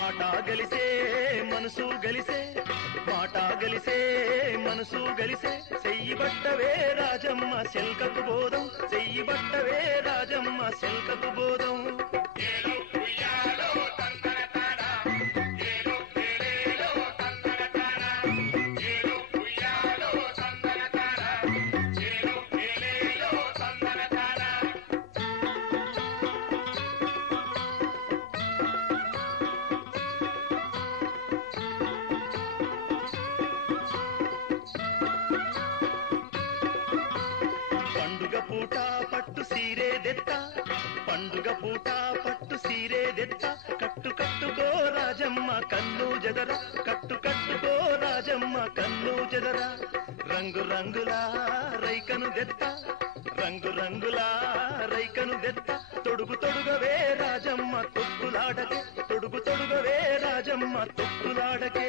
మాట గలిసే మనసు గలిసే మాట గలిసే మనసు గలిసే చెయ్యి బట్టవే రాజమ్మ శల్కకు బోధం చెయ్యి బట్టవే రాజమ్మ శల్కకు బోధం పూట పట్టు సీరేదెత్త పండుగ పూట పట్టు సీరేదెత్త కట్టు కట్టుకో రాజమ్మ కన్ను జదర కట్టు కట్టుకో రాజమ్మ కన్ను జదర రంగు రంగులా రైకను దెత్త రంగు రంగులా రైకను దెత్త తొడుగు తొడుగవే రాజమ్మ తొక్కులాడకే తొడుగు తొడుగవే రాజమ్మ తొక్కులాడకే